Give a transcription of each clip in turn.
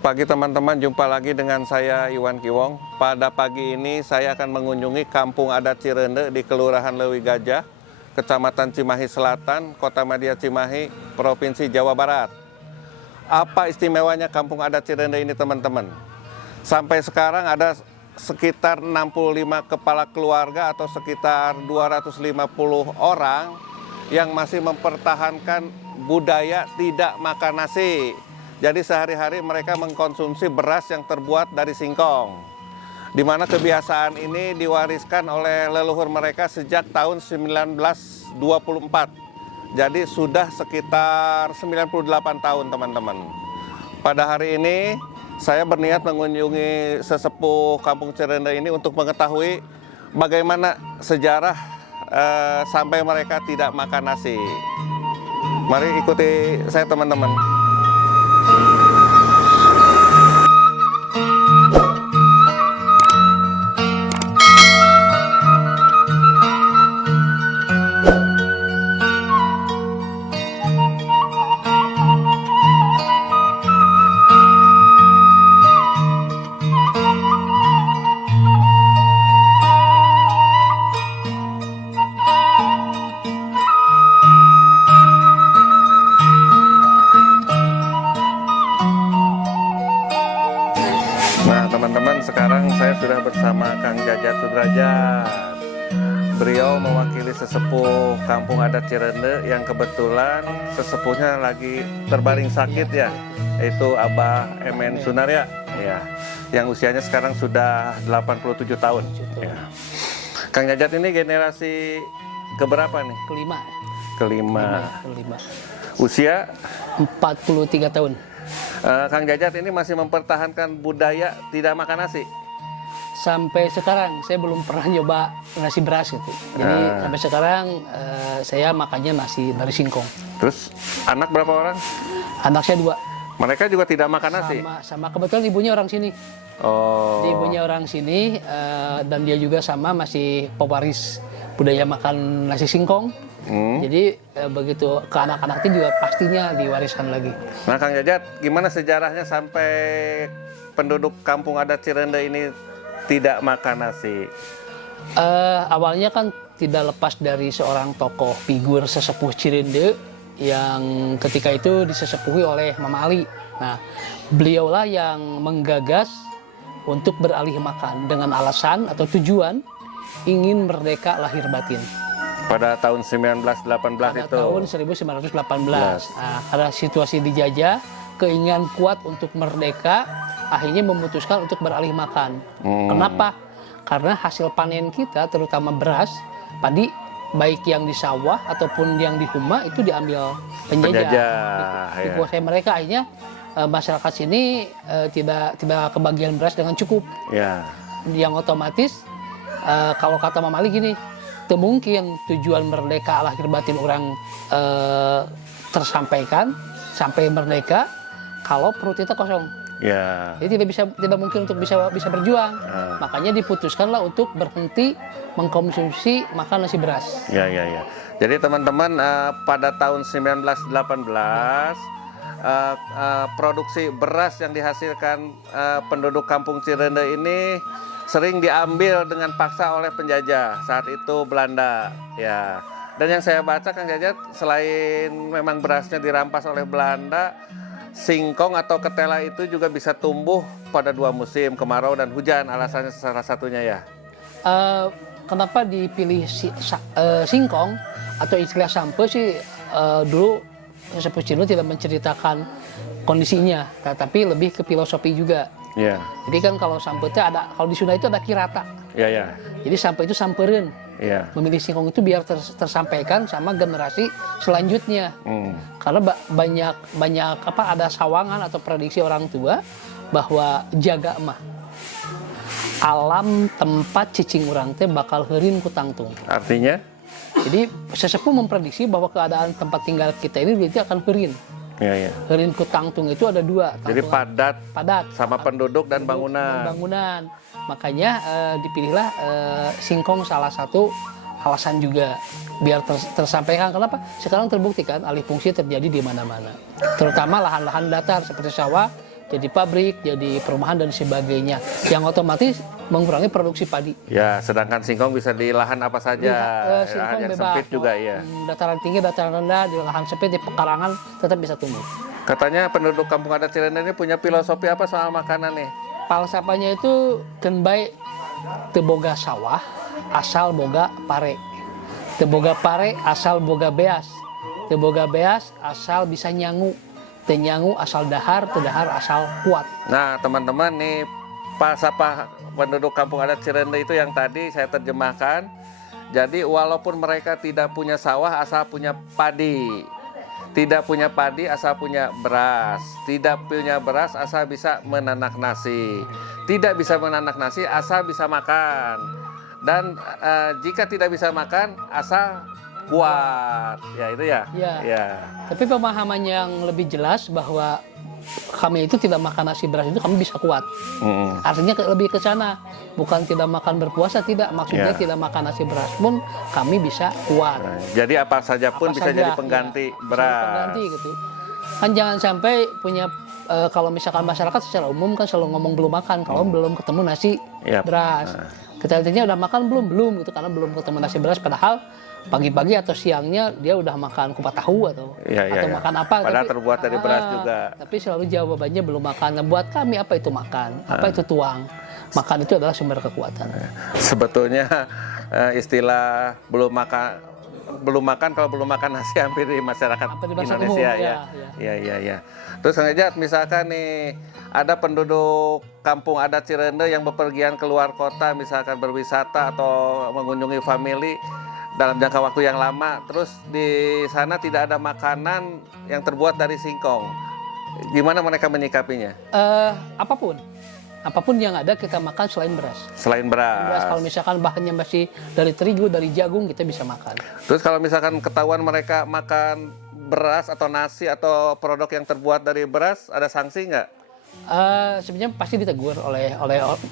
Selamat pagi teman-teman, jumpa lagi dengan saya Iwan Kiwong. Pada pagi ini saya akan mengunjungi Kampung Adat Cirende di Kelurahan Leuwi Gajah, Kecamatan Cimahi Selatan, Kota Madya Cimahi, Provinsi Jawa Barat. Apa istimewanya Kampung Adat Cirende ini teman-teman? Sampai sekarang ada sekitar 65 kepala keluarga atau sekitar 250 orang yang masih mempertahankan budaya tidak makan nasi. Jadi sehari-hari mereka mengkonsumsi beras yang terbuat dari singkong, di mana kebiasaan ini diwariskan oleh leluhur mereka sejak tahun 1924. Jadi sudah sekitar 98 tahun teman-teman. Pada hari ini saya berniat mengunjungi sesepuh Kampung Cirende ini untuk mengetahui bagaimana sejarah sampai mereka tidak makan nasi. Mari ikuti saya teman-teman. Teman-teman, sekarang saya sudah bersama Kang Jajat Sudrajat. Beliau mewakili sesepuh Kampung Adat Cirende yang kebetulan sesepuhnya lagi terbaring sakit ya, yaitu Abah Emen Sunarya ya, yang usianya sekarang sudah 87 tahun. Ya. Kang Jajat ini generasi keberapa nih? Kelima. Usia 43 tahun. Kang Jajat ini masih mempertahankan budaya tidak makan nasi. Sampai sekarang saya belum pernah nyoba nasi beras gitu. Jadi sampai sekarang saya makannya nasi dari singkong. Terus anak berapa orang? Anak saya 2. Mereka juga tidak makan nasi? Sama kebetulan ibunya orang sini. Oh. Jadi ibunya orang sini dan dia juga sama masih pewaris budaya makan nasi singkong. Jadi begitu ke anak-anaknya juga pastinya diwariskan lagi. Nah Kang Jajat, gimana sejarahnya sampai penduduk Kampung Adat Cirende ini tidak makan nasi? Awalnya kan tidak lepas dari seorang tokoh figur sesepuh Cirende yang ketika itu disesepuhi oleh Mama Ali. Nah, beliaulah yang menggagas untuk beralih makan dengan alasan atau tujuan ingin merdeka lahir batin. Pada tahun 1918 itu? Tahun 1918. Nah, karena situasi dijajah, keinginan kuat untuk merdeka, akhirnya memutuskan untuk beralih makan. Kenapa? Karena hasil panen kita, terutama beras, padi, baik yang di sawah ataupun yang di huma, itu diambil penjajah. Dikuasai mereka, akhirnya masyarakat sini tidak kebagian beras dengan cukup. Ya. Yang otomatis, kalau kata Mama Ali gini, mungkin tujuan merdeka lahir batin orang tersampaikan sampai merdeka kalau perut kita kosong. Ya. Jadi tidak mungkin untuk bisa berjuang. Makanya diputuskanlah untuk berhenti mengkonsumsi makan nasi beras. Ya. Jadi teman-teman, pada tahun 1918 produksi beras yang dihasilkan penduduk Kampung Cirende ini sering diambil dengan paksa oleh penjajah, saat itu Belanda ya. Dan yang saya baca Kang Jajat, selain memang berasnya dirampas oleh Belanda, singkong atau ketela itu juga bisa tumbuh pada 2 musim, kemarau dan hujan, alasannya salah satunya ya. Kenapa dipilih singkong atau istilah sampe sih, dulu sesepuh Cirende tidak menceritakan kondisinya, tapi lebih ke filosofi juga. Yeah. Jadi kan kalau sampe itu ada, kalau di Sunda itu ada kirata. Yeah. Jadi sampe itu samperin. Yeah. Memilih singkong itu biar tersampaikan sama generasi selanjutnya. Karena banyak ada sawangan atau prediksi orang tua bahwa jaga mah alam tempat cicing urang teh bakal heureun ku tangtung. Artinya? Jadi sesepuh memprediksi bahwa keadaan tempat tinggal kita ini nanti akan heureun. Ya. Heureun ku tangtung itu ada 2. Jadi padat sama penduduk dan bangunan. Makanya dipilihlah singkong salah satu alasan juga biar tersampaikan. Kenapa? Sekarang terbukti kan alih fungsi terjadi di mana-mana. Terutama lahan-lahan datar seperti sawah jadi pabrik, jadi perumahan dan sebagainya, yang otomatis mengurangi produksi padi. Ya, sedangkan singkong bisa di lahan apa saja, Singkong yang bebas, sempit juga ya. Dataran tinggi, dataran rendah, di lahan sempit, di pekarangan tetap bisa tumbuh. Katanya penduduk kampung adat Cirende ini punya filosofi apa soal makanan nih? Falsafahnya itu can bae teu boga sawah asal boga pare. Teu boga pare asal boga beas. Teu boga beas asal bisa nyangu. Teu nyangu asal dahar, teu dahar asal kuat. Nah, teman-teman nih, falsafah penduduk kampung adat Cirende itu yang tadi saya terjemahkan. Jadi walaupun mereka tidak punya sawah asal punya padi. Tidak punya padi asal punya beras. Tidak punya beras asal bisa menanak nasi. Tidak bisa menanak nasi asal bisa makan. Dan jika tidak bisa makan asal kuat. Ya itu ya. Ya. Tapi pemahaman yang lebih jelas bahwa kami itu tidak makan nasi beras itu kami bisa kuat. Artinya lebih ke sana. Bukan tidak makan berpuasa, tidak. Maksudnya tidak makan nasi beras pun kami bisa kuat. Nah, jadi apa saja pun bisa jadi pengganti beras. Pengganti gitu. Kan jangan sampai punya kalau misalkan masyarakat secara umum kan selalu ngomong belum makan kalau belum ketemu nasi beras. Kita artinya udah makan belum gitu karena belum ketemu nasi beras, padahal pagi-pagi atau siangnya dia udah makan kupat tahu atau makan apa. Padahal terbuat dari beras juga. Tapi selalu jawabannya belum makan. Nah, buat kami apa itu makan? Apa itu tuang? Makan itu adalah sumber kekuatan. Sebetulnya istilah belum makan kalau belum makan nasi hampir di masyarakat Indonesia ya. Terus Kang Ejat, misalkan nih ada penduduk kampung adat Cirende yang bepergian keluar kota, misalkan berwisata atau mengunjungi famili dalam jangka waktu yang lama, terus di sana tidak ada makanan yang terbuat dari singkong. Gimana mereka menyikapinya? Apapun yang ada kita makan selain beras. Selain beras. Kalau misalkan bahannya masih dari terigu, dari jagung, kita bisa makan. Terus kalau misalkan ketahuan mereka makan beras atau nasi atau produk yang terbuat dari beras, ada sanksi nggak? Sebenarnya pasti ditegur oleh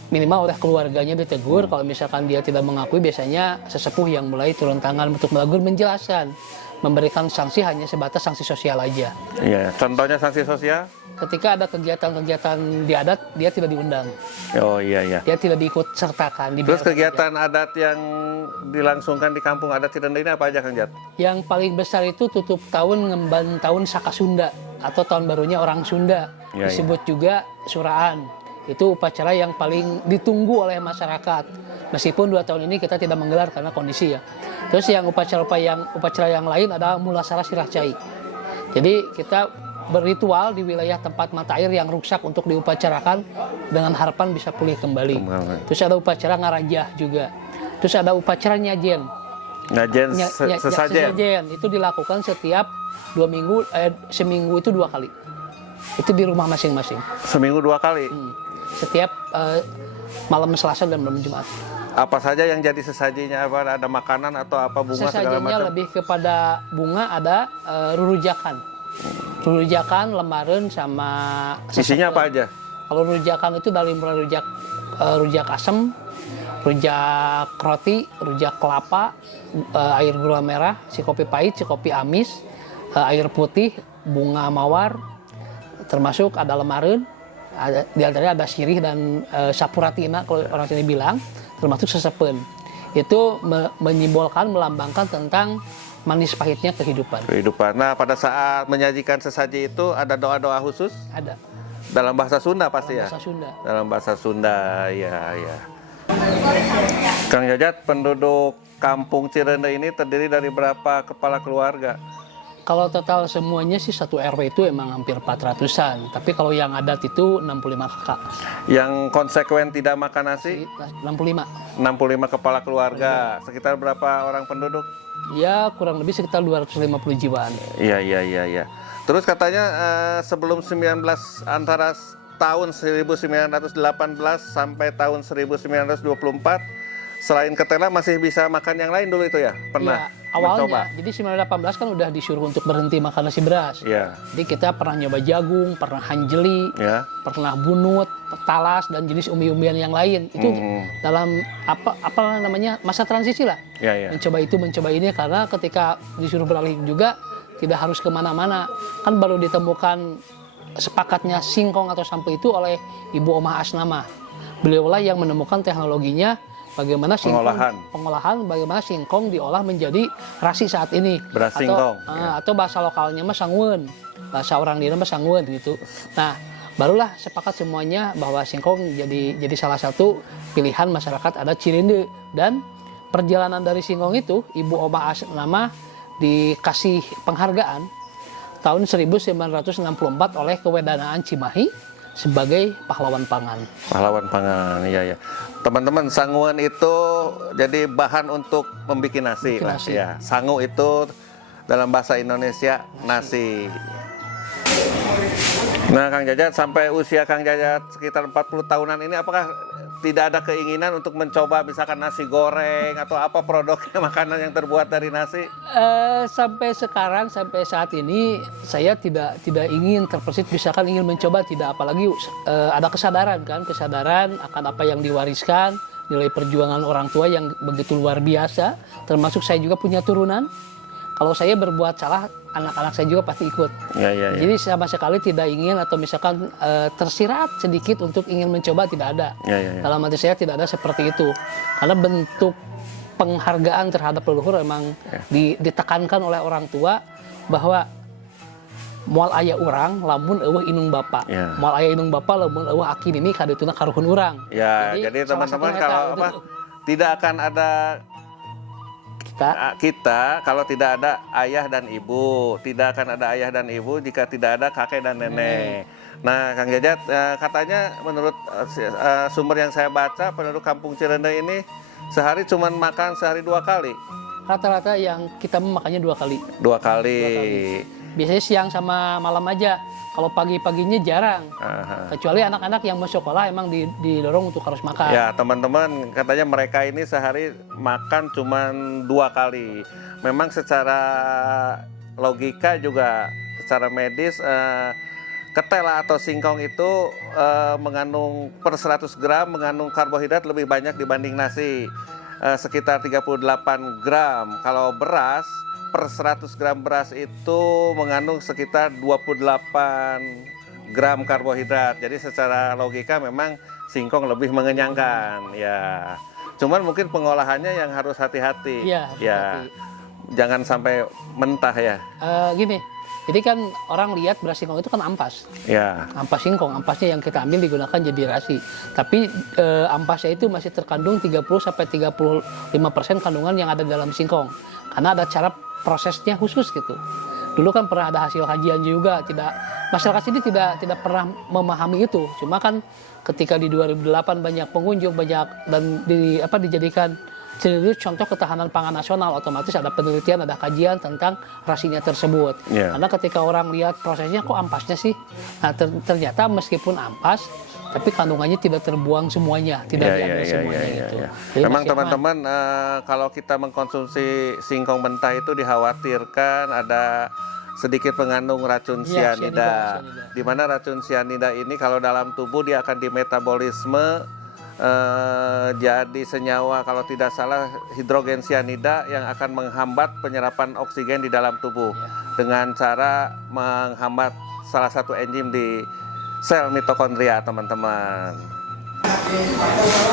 minimal oleh keluarganya ditegur. Kalau misalkan dia tidak mengakui, biasanya sesepuh yang mulai turun tangan untuk menegur, menjelaskan, memberikan sanksi hanya sebatas sanksi sosial aja. Iya, contohnya sanksi sosial? Ketika ada kegiatan-kegiatan di adat, dia tidak diundang. Oh iya. Dia tidak diikut sertakan. Terus kegiatan adat yang dilangsungkan di kampung adat Cirende ini apa aja, Kang Jat? Yang paling besar itu tutup tahun ngemban tahun Saka Sunda atau tahun barunya orang Sunda. Disebut juga suraan. Itu upacara yang paling ditunggu oleh masyarakat. Meskipun 2 tahun ini kita tidak menggelar karena kondisi ya. Terus yang upacara yang lain adalah Mulasara Sirah Cai. Jadi kita berritual di wilayah tempat mata air yang rusak untuk diupacarakan dengan harapan bisa pulih kembali. Terus ada upacara ngarajah juga. Terus ada upacara nyajen. Sesajen itu dilakukan setiap 2 minggu, seminggu itu 2 kali. Itu di rumah masing-masing. Seminggu 2 kali? Setiap malam Selasa dan malam Jumat. Apa saja yang jadi sesajinya? Apa ada makanan atau apa, bunga segala macam? Sesajinya lebih kepada bunga, ada rurujakan. Rurujakan, lemaren, sama isinya apa aja? Kalau rurujakan itu dari mulai rujak asem, rujak roti, rujak kelapa, air gula merah, si kopi pahit, si kopi amis, air putih, bunga mawar, termasuk ada lemaren, di antaranya ada sirih dan sapuratina kalau orang sini bilang, termasuk sesepen. Itu menyimbolkan, melambangkan tentang manis pahitnya kehidupan. Nah, pada saat menyajikan sesaji itu ada doa-doa khusus? Ada. Dalam bahasa Sunda pasti ya? Bahasa Sunda. Dalam bahasa Sunda, ya. Kang Jajat, penduduk kampung Cirende ini terdiri dari berapa kepala keluarga? Kalau total semuanya sih satu RW itu emang hampir 400-an. Tapi kalau yang adat itu 65 kakak. Yang konsekuen tidak makan nasi? 65. 65 kepala keluarga. Sekitar berapa orang penduduk? Ya kurang lebih sekitar 250 jiwaan. Iya. Terus katanya sebelum antara tahun 1918 sampai tahun 1924, selain ketela masih bisa makan yang lain dulu itu ya? Pernah? Ya, awalnya, mencoba? jadi 1918 kan udah disuruh untuk berhenti makan nasi beras. Ya. Jadi kita pernah nyoba jagung, pernah hanjeli, pernah bunut, talas, dan jenis umbi-umbian yang lain. Itu dalam apa namanya masa transisi lah. Ya. Mencoba itu, mencoba ini, karena ketika disuruh beralih juga tidak harus kemana-mana. Kan baru ditemukan sepakatnya singkong atau sampo itu oleh Ibu Omah Asnama. Beliaulah yang menemukan teknologinya bagaimana pengolahan bagaimana singkong diolah menjadi rasi saat ini. Beras singkong. Atau bahasa lokalnya mah sangweun. Bahasa orang Dina mah sangweun gitu. Nah, barulah sepakat semuanya bahwa singkong jadi salah satu pilihan masyarakat adat Cirende. Dan perjalanan dari singkong itu Ibu Omah Asnama dikasih penghargaan tahun 1964 oleh Kewedanaan Cimahi sebagai pahlawan pangan. Pahlawan pangan, iya ya. Teman-teman, sanguan itu jadi bahan untuk membuat nasi. Ya, sangu itu dalam bahasa Indonesia nasi. Nah, Kang Jajat, sampai usia Kang Jajat sekitar 40 tahunan ini, apakah tidak ada keinginan untuk mencoba misalkan nasi goreng atau apa produknya makanan yang terbuat dari nasi? Sampai sekarang, sampai saat ini saya tidak ingin terpersit misalkan ingin mencoba, tidak, apalagi ada kesadaran akan apa yang diwariskan, nilai perjuangan orang tua yang begitu luar biasa, termasuk saya juga punya turunan. Kalau saya berbuat salah, anak-anak saya juga pasti ikut. Ya. Jadi sama sekali tidak ingin atau misalkan tersirat sedikit untuk ingin mencoba, tidak ada. Ya. Dalam hati saya tidak ada seperti itu. Karena bentuk penghargaan terhadap leluhur memang ditekankan oleh orang tua bahwa moal aya urang lamun eueuh inung bapa. Moal aya inung bapa lamun eueuh akin ini kadituna karuhun urang. Ya, jadi teman-teman kalau tidak akan ada kita kalau tidak ada ayah dan ibu, tidak akan ada ayah dan ibu jika tidak ada kakek dan nenek. Nah, Kang Jajat, katanya menurut sumber yang saya baca, penduduk Kampung Cirende ini sehari cuma makan sehari 2 kali. Rata-rata yang kita makannya 2 kali. 2 kali. Biasanya siang sama malam aja. Kalau pagi-paginya jarang. Kecuali anak-anak yang mau sekolah emang didorong untuk harus makan. Ya, teman-teman, katanya mereka ini sehari makan cuma 2 kali. Memang secara logika juga, secara medis, ketela atau singkong itu mengandung per 100 gram mengandung karbohidrat lebih banyak dibanding nasi. Sekitar 38 gram. Kalau beras, per 100 gram beras itu mengandung sekitar 28 gram karbohidrat. Jadi secara logika memang singkong lebih mengenyangkan. Ya, cuman mungkin pengolahannya yang harus hati-hati. Ya, jangan sampai mentah ya. Gini, jadi kan orang lihat beras singkong itu kan ampas. Ya. Ampas singkong, ampasnya yang kita ambil digunakan jadi rasi. Tapi ampasnya itu masih terkandung 30-35% kandungan yang ada dalam singkong. Karena ada cara prosesnya khusus gitu. Dulu kan pernah ada hasil kajian juga, masyarakat sini tidak pernah memahami itu. Cuma kan ketika di 2008 banyak pengunjung, dan dijadikan jadi contoh ketahanan pangan nasional, otomatis ada penelitian, ada kajian tentang rasinya tersebut. Karena ketika orang lihat prosesnya kok ampasnya sih, nah ternyata meskipun ampas, tapi kandungannya tidak terbuang semuanya, tidak diambil semuanya gitu. Memang teman-teman, kalau kita mengkonsumsi singkong mentah itu dikhawatirkan ada sedikit mengandung racun sianida. Di mana racun sianida ini kalau dalam tubuh dia akan dimetabolisme jadi senyawa, kalau tidak salah hidrogen sianida, yang akan menghambat penyerapan oksigen di dalam tubuh dengan cara menghambat salah satu enzim di sel mitokondria, teman-teman.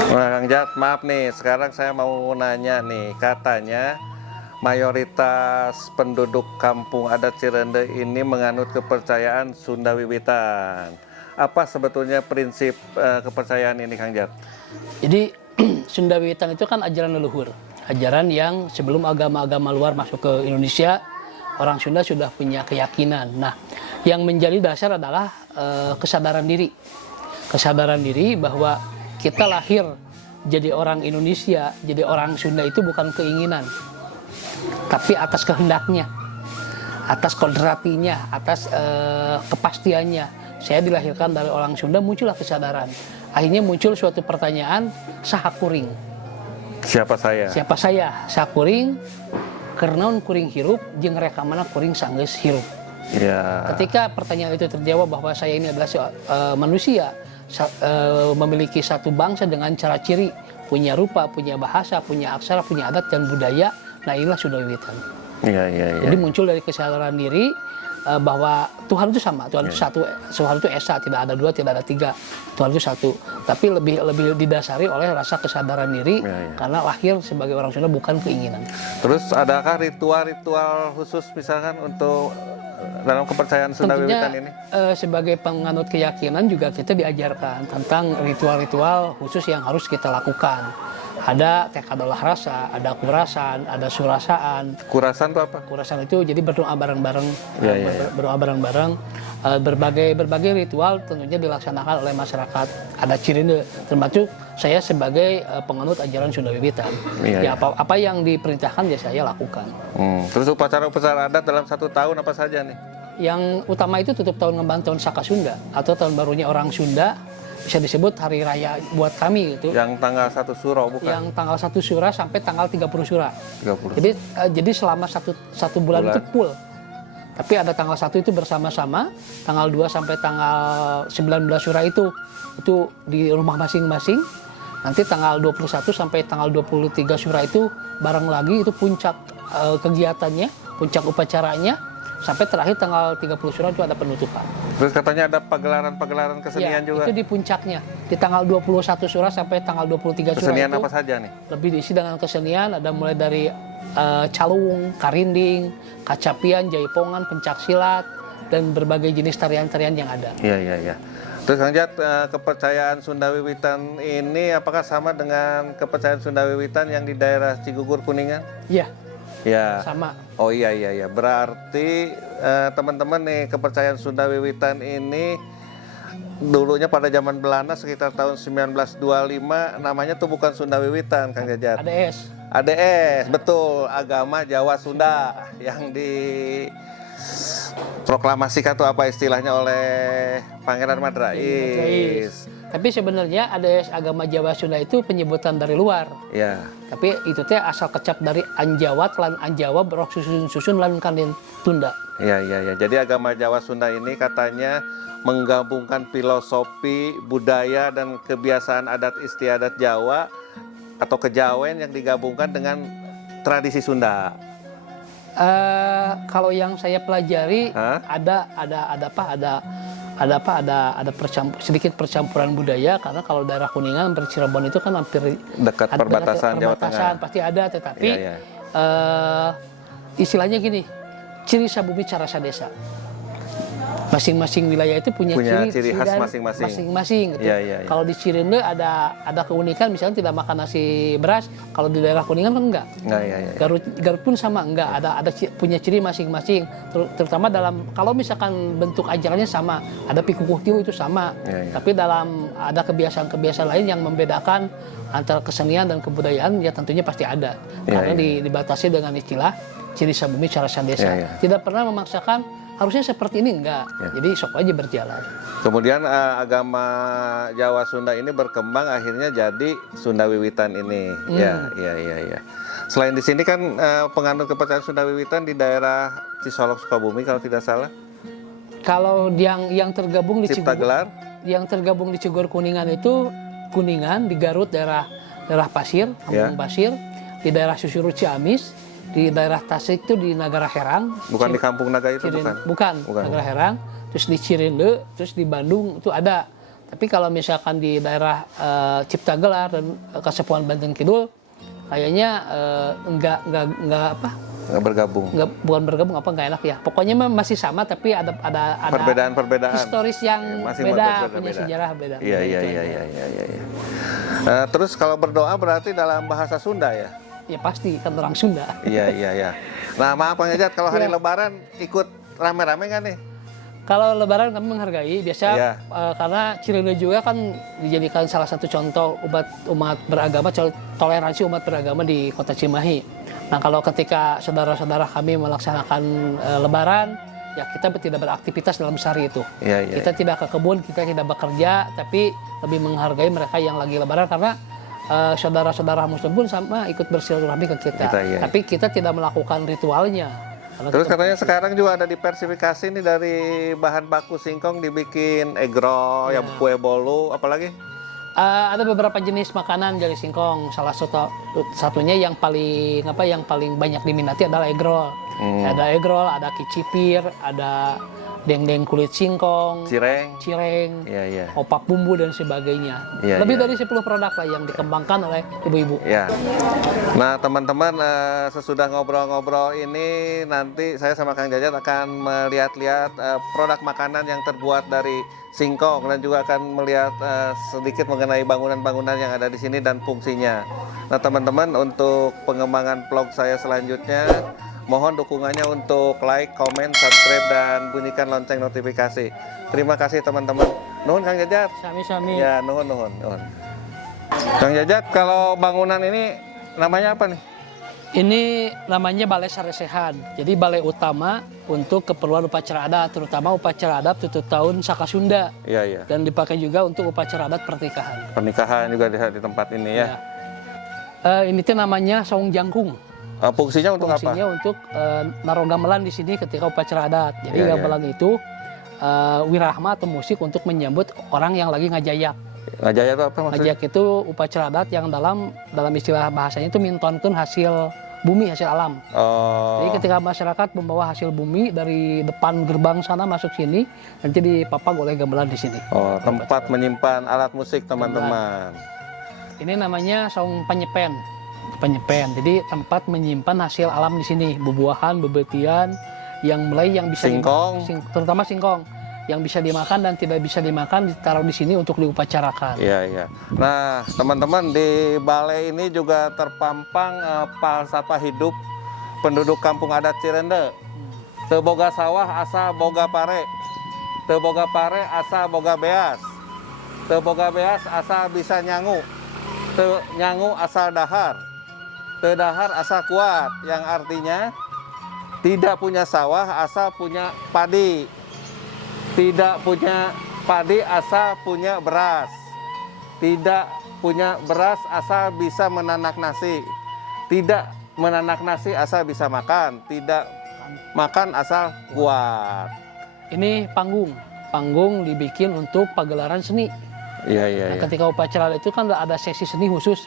Nah, Kang Jat, maaf nih, sekarang saya mau nanya nih, katanya mayoritas penduduk kampung adat Cirende ini menganut kepercayaan Sunda Wiwitan. Apa sebetulnya prinsip kepercayaan ini, Kang Jat? Jadi Sunda Wiwitan itu kan ajaran leluhur, ajaran yang sebelum agama-agama luar masuk ke Indonesia, orang Sunda sudah punya keyakinan. Nah, yang menjadi dasar adalah kesadaran diri bahwa kita lahir jadi orang Indonesia, jadi orang Sunda itu bukan keinginan, tapi atas kehendaknya, atas kodratinya, atas kepastiannya. Saya dilahirkan dari orang Sunda, muncullah kesadaran. Akhirnya muncul suatu pertanyaan, saha kuring? Siapa saya? Siapa saya? Saha kuring, kernaun kuring hirup, jeung rekamana kuring sanggeus hirup. Ketika pertanyaan itu terjawab bahwa saya ini adalah manusia, memiliki satu bangsa dengan cara ciri, punya rupa, punya bahasa, punya aksara, punya adat dan budaya, nah inilah Sunda Wiwitan. Jadi muncul dari kesadaran diri, bahwa Tuhan itu sama, Tuhan itu satu, Tuhan itu esa, tidak ada dua, tidak ada tiga, Tuhan itu satu. Tapi lebih didasari oleh rasa kesadaran diri karena lahir sebagai orang Sunda bukan keinginan. Terus adakah ritual-ritual khusus misalkan untuk dalam kepercayaan Sunda Wiwitan ini? Sebagai penganut keyakinan juga kita diajarkan tentang ritual-ritual khusus yang harus kita lakukan. Ada tekad olah rasa, ada kurasan, ada surasaan. Kurasan itu apa? Kurasan itu jadi berdoa bareng-bareng, berdoa bareng-bareng. Berbagai ritual tentunya dilaksanakan oleh masyarakat adat Cirende, termasuk saya sebagai penganut ajaran Sunda Wiwitan. Apa yang diperintahkan ya saya lakukan. Terus upacara-upacara adat dalam 1 tahun apa saja nih? Yang utama itu tutup tahun Ngemban tahun Saka Sunda atau tahun barunya orang Sunda, bisa disebut hari raya buat kami gitu. Yang tanggal 1 Suro bukan? Yang tanggal 1 Sura sampai tanggal 30 Sura. 30. Jadi selama satu bulan itu full. Tapi ada tanggal 1 itu bersama-sama, tanggal 2 sampai tanggal 19 Sura itu di rumah masing-masing. Nanti tanggal 21 sampai tanggal 23 Sura itu bareng lagi, itu puncak kegiatannya, puncak upacaranya. Sampai terakhir tanggal 30 Sura itu ada penutupan. Terus katanya ada pagelaran-pagelaran kesenian juga? Itu di puncaknya. Di tanggal 21 Sura sampai tanggal 23 Sura kesenian itu apa saja nih? lebih diisi dengan kesenian, ada mulai dari calung, karinding, kacapian, jaipongan, pencak silat, dan berbagai jenis tarian-tarian yang ada. Iya. Terus Kang Jat, kepercayaan Sunda Wiwitan ini apakah sama dengan kepercayaan Sunda Wiwitan yang di daerah Cigugur Kuningan? Iya. Ya. Sama. Oh iya. Berarti teman-teman nih, kepercayaan Sunda Wiwitan ini dulunya pada zaman Belanda sekitar tahun 1925 namanya tuh bukan Sunda Wiwitan, Kang Jajat. ADS, betul, agama Jawa Sunda yang diproklamasikan tuh apa istilahnya oleh Pangeran Madrais. Tapi sebenarnya ADS agama Jawa Sunda itu penyebutan dari luar. Ya. Tapi itu teh asal kecap dari Anjawat lan Anjawa berok susun lan kandin Tunda. Iya. Jadi agama Jawa Sunda ini katanya menggabungkan filosofi, budaya dan kebiasaan adat istiadat Jawa atau kejawen yang digabungkan dengan tradisi Sunda. Kalau yang saya pelajari ada sedikit percampuran budaya, karena kalau daerah Kuningan Cirebon itu kan hampir dekat perbatasan Jawa Tengah. Pasti ada, tetapi istilahnya gini, ciri sabumi carasa desa. Masing-masing wilayah itu punya ciri khas masing-masing. Gitu. Kalau di Cirende ada keunikan, misalnya tidak makan nasi beras. Kalau di daerah Kuningan kan enggak. Garut pun sama, enggak. Ada punya ciri masing-masing. Terutama kalau misalkan bentuk ajarannya sama, ada pikukuh tilu itu sama. Tapi ada kebiasaan-kebiasaan lain yang membedakan antara kesenian dan kebudayaan, ya tentunya pasti ada. Karena dibatasi dengan istilah ciri sabumi carasa desa. Tidak pernah memaksakan harusnya seperti ini, enggak. Jadi sok aja berjalan. Kemudian agama Jawa Sunda ini berkembang akhirnya jadi Sunda Wiwitan ini. Iya. Selain di sini kan penganut kepercayaan Sunda Wiwitan di daerah Cisolok Sukabumi kalau tidak salah. Kalau yang tergabung di Ciptagelar, yang tergabung di Cigugur Kuningan itu Kuningan, di Garut daerah Pasir, Kampung Pasir, di daerah Susuru Ciamis, di daerah Tasik itu di Nagara Herang. Bukan di Kampung Naga itu, bukan. Nagara Herang. Terus di Cirende, terus di Bandung itu ada. Tapi kalau misalkan di daerah Ciptagelar dan Kasepuhan Banten Kidul, kayaknya enggak bergabung. Bukan bergabung, enggak enak ya. Pokoknya masih sama, tapi ada perbedaan historis yang beda, punya sejarah beda. Iya. Terus kalau berdoa berarti dalam bahasa Sunda ya? Ya pasti, kan orang Sunda. Iya. Nah maaf Kang Jajat, kalau hari Lebaran ikut rame-rame nggak nih? Kalau Lebaran kami menghargai, biasa karena Cirende juga kan dijadikan salah satu contoh umat beragama, toleransi umat beragama di Kota Cimahi. Nah kalau ketika saudara-saudara kami melaksanakan Lebaran, ya kita tidak beraktivitas dalam sehari itu. Kita tidak ke kebun, kita tidak bekerja, tapi lebih menghargai mereka yang lagi Lebaran, karena saudara-saudara Muslim pun sama ikut bersilaturahmi ke kita. Tapi kita tidak melakukan ritualnya. Terus katanya sekarang juga ada diversifikasi nih, dari bahan baku singkong dibikin egro, ya kue bolu, apalagi? Ada beberapa jenis makanan dari singkong. Salah satunya yang paling banyak diminati adalah egg roll. Ada egg roll, ada kicipir, ada dendeng kulit singkong, cireng, opak bumbu dan sebagainya. Lebih dari 10 produk lah yang dikembangkan oleh ibu-ibu. Ya. Nah teman-teman, sesudah ngobrol-ngobrol ini nanti saya sama Kang Jajat akan melihat-lihat produk makanan yang terbuat dari singkong dan juga akan melihat sedikit mengenai bangunan-bangunan yang ada di sini dan fungsinya. Nah teman-teman, untuk pengembangan vlog saya selanjutnya, mohon dukungannya untuk like, comment, subscribe, dan bunyikan lonceng notifikasi. Terima kasih teman-teman. Nuhun Kang Jajat. Sami-sami. Ya, nuhun. Kang Jajat, kalau bangunan ini namanya apa nih? Ini namanya Balai Saresehan. Jadi balai utama untuk keperluan upacara adat, terutama upacara adat tutup tahun Saka Sunda. Iya. Dan dipakai juga untuk upacara adat pernikahan. Pernikahan juga di tempat ini ya. Ini tuh namanya saung jangkung. Fungsinya untuk apa? Fungsinya untuk naruh gamelan di sini ketika upacara adat. Jadi gamelan itu wirahma atau musik untuk menyambut orang yang lagi ngajayak. Ngajayak itu apa maksudnya? Ngajayak itu upacara adat yang dalam istilah bahasanya itu mintonkun hasil bumi, hasil alam. Jadi ketika masyarakat membawa hasil bumi dari depan gerbang sana masuk sini, nanti dipapag oleh gamelan di sini. Tempat menyimpan alat musik teman-teman. Ini namanya saung penyepen. Jadi tempat menyimpan hasil alam di sini, buah-buahan, bebetian yang bisa singkong, terutama singkong yang bisa dimakan dan tidak bisa dimakan ditaruh di sini untuk diupacarakan. Iya. Nah, teman-teman, di balai ini juga terpampang falsafah hidup penduduk kampung adat Cirende. Teu boga sawah asa boga pare. Teu boga pare asa boga beas. Teu boga beas asa bisa nyangu. Teu nyangu asa dahar. Teu dahar asa kuat, yang artinya tidak punya sawah asa punya padi. Tidak punya padi asa punya beras. Tidak punya beras asa bisa menanak nasi. Tidak menanak nasi asa bisa makan. Tidak makan asal kuat. Ini panggung dibikin untuk pagelaran seni. Iya. Ketika upacara itu kan ada sesi seni khusus,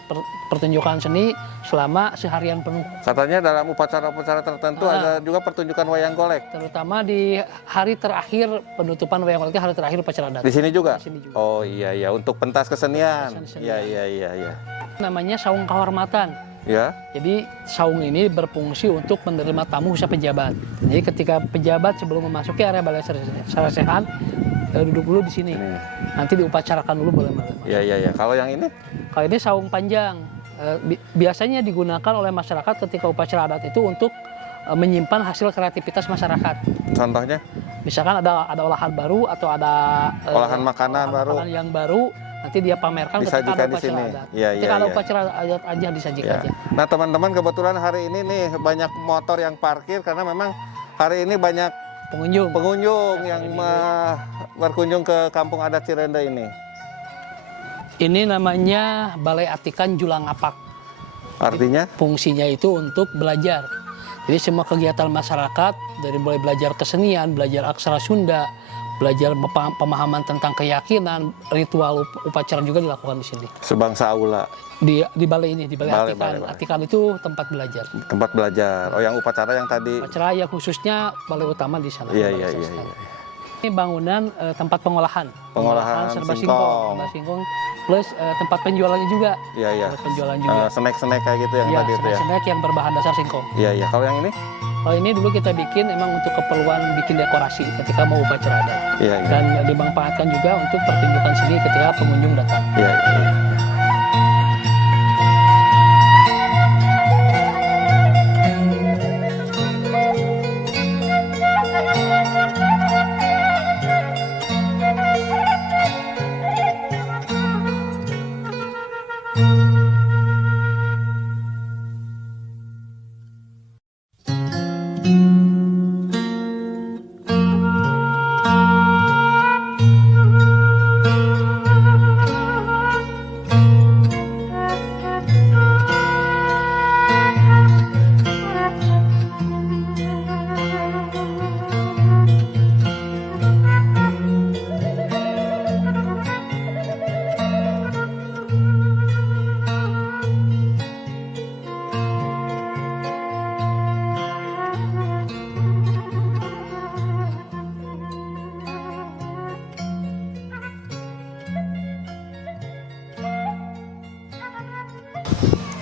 pertunjukan seni selama seharian penuh. Katanya dalam upacara-upacara tertentu ada juga pertunjukan wayang golek. Terutama di hari terakhir penutupan wayang golek, hari terakhir upacara adat. Di sini juga? Di sini juga. Oh iya, untuk pentas kesenian. Iya. Namanya saung kehormatan. Ya. Jadi saung ini berfungsi untuk menerima tamu khususnya pejabat. Jadi ketika pejabat sebelum memasuki area Balai Saresehan, duduk dulu di sini. Nanti diupacarakan dulu boleh. Iya. Kalau yang ini? Kalau ini saung panjang. Biasanya digunakan oleh masyarakat ketika upacara adat itu untuk menyimpan hasil kreativitas masyarakat. Contohnya? Misalkan ada olahan baru atau ada olahan makanan yang baru, nanti dia pamerkan ketika ada upacara adat. Ketika ada upacara adat aja disajikan aja. Nah teman-teman, kebetulan hari ini nih banyak motor yang parkir karena memang hari ini banyak pengunjung yang berkunjung ke kampung adat Cirende ini. Ini namanya Balai Atikan Julangapak. Artinya? Fungsinya itu untuk belajar. Jadi semua kegiatan masyarakat, dari mulai belajar kesenian, belajar aksara Sunda, belajar pemahaman tentang keyakinan, ritual upacara juga dilakukan di sini. Sebangsa aula. Di balai ini, di Balai Atikan. Atikan itu tempat belajar. Tempat belajar. Oh, yang upacara yang tadi. Upacara yang khususnya balai utama di sana. Iya. Ini bangunan tempat pengolahan serba singkong, plus tempat penjualannya juga. Iya. Penjualan juga. Snack kayak gitu yang tadi itu ya. Snack yang berbahan dasar singkong. Iya. Kalau yang ini? Kalau ini dulu kita bikin emang untuk keperluan bikin dekorasi ketika mau upacara adat. Iya. Dan dimanfaatkan juga untuk pertunjukan seni ketika pengunjung datang. Iya.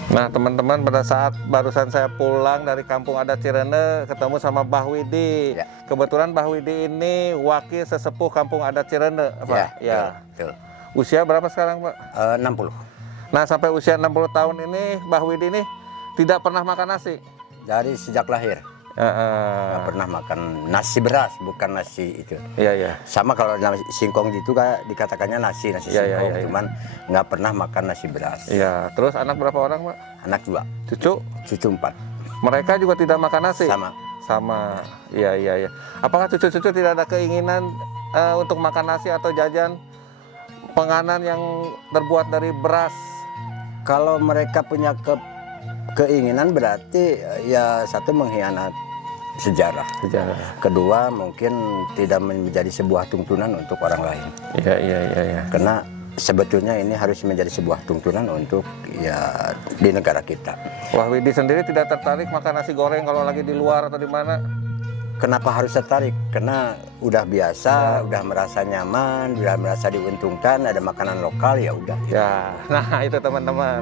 Nah teman-teman, pada saat barusan saya pulang dari kampung adat Cirende ketemu sama Mbah Widi. Ya. Kebetulan Mbah Widi ini wakil sesepuh kampung adat Cirende, Pak. Ya, betul. Usia berapa sekarang, Pak? 60. Nah sampai usia 60 tahun ini Mbah Widi ini tidak pernah makan nasi. Dari sejak lahir nggak pernah makan nasi beras, bukan nasi itu. Iya, iya. Sama kalau nasi singkong gitu kan dikatakannya nasi Iya, singkong, iya, iya. cuman nggak pernah makan nasi beras. Iya, terus anak berapa orang, Pak? Anak 2, Cucu? cucu 4, Mereka juga tidak makan nasi? sama. Sama, iya, iya, iya. Apakah cucu-cucu tidak ada keinginan untuk makan nasi atau jajan penganan yang terbuat dari beras? Kalau mereka punya keinginan berarti ya satu mengkhianat sejarah. Kedua mungkin tidak menjadi sebuah tuntunan untuk orang lain. Iya, iya, iya, iya. Karena sebetulnya ini harus menjadi sebuah tuntunan untuk ya di negara kita. Wah, Widi sendiri tidak tertarik makan nasi goreng kalau lagi di luar atau di mana? Kenapa harus tertarik? Karena udah biasa, udah merasa nyaman, udah merasa diuntungkan, ada makanan lokal ya udah. Ya, nah itu teman-teman.